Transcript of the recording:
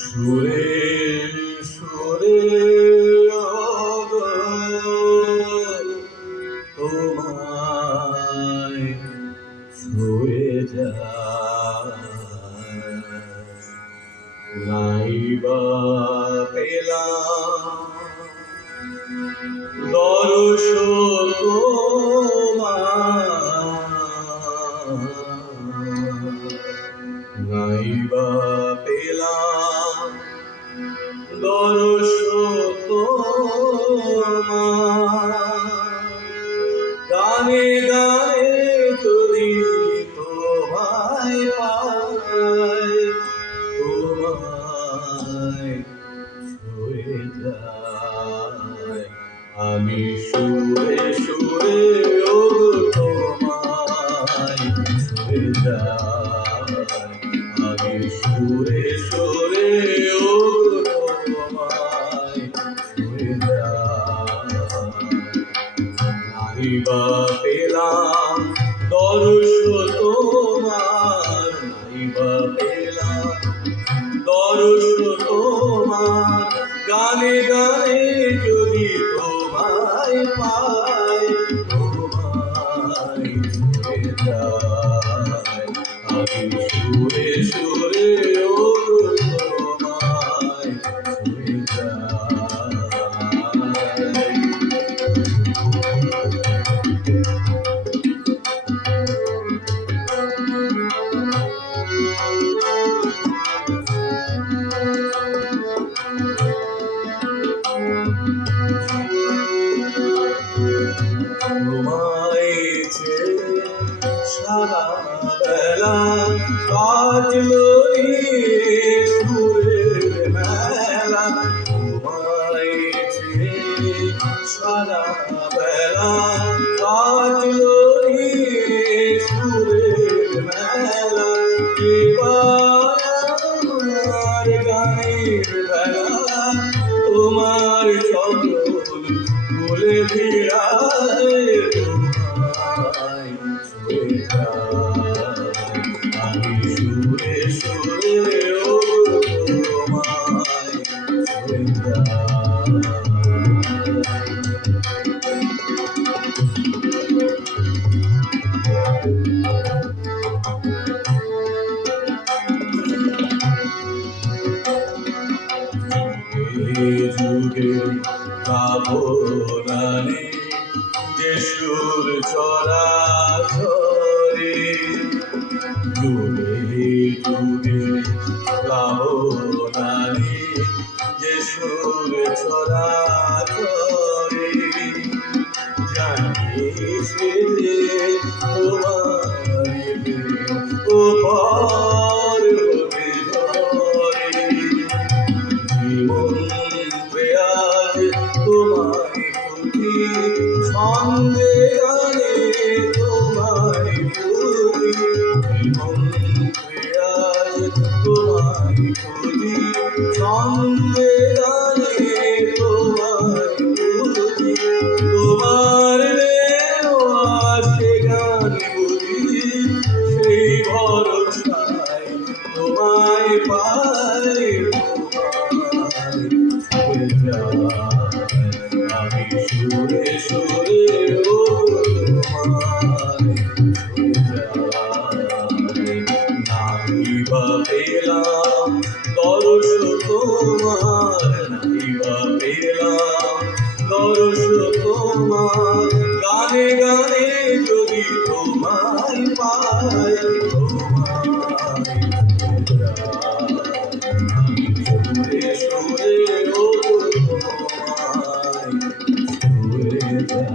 সুরে সুরে তোমায় ছুঁয়ে যায় নাইবা পেলাম দর্শন নাইবা পেলাম গানে গানে যদি তোমায় পাই তোমায় ছুঁয়ে যায় আমি সুরে সুরে ও তোমায় ছুঁয়ে যায় আমি সুরে সুরে ও তোমায় ছুঁয়ে যায় নাইবা পেলাম দর্শন তোমার নাইবা পেলাম দর্শন তোমার গানে গানে যদি তোমায় পাই তোমায় ছুঁয়ে যায় আমি সুরে সুরে ও তোমায় ছুঁয়ে যায় সারা বেলা কাটলো সুরের মেলা তোমায় সারা বেলা কাটলো সুরের মেলা এবার গানের বেলা তোমার চন্দন বলে ফিরায় আমি সুরে সুরে ও তোমায় ছুঁয়ে যুগে ভাবনানে যে সুর চরা যুগে যুগে ভাবনানে যে সুর চরা জানি সে তোমার উপর হতে ধরে জীবন পেয়াজ তোমায় খুঁজি ছন্দে গানে তোমায় খুঁজি জীবন পেয়াজ তোমায় খুঁজি ছন্দে গানে তোমায় খুঁজি তোমার দেওয়া সে গান বুঝি সেই ভরসায় তোমায় পাই আমি সুরে সুরে ও তোমায় নাইবা পেলাম দর্শন তোমার নাইবা পেলাম দর্শন তোমার গানে গানে যদি তোমায় পাই তোমায় যে ও তোমায় ভুলে যায়।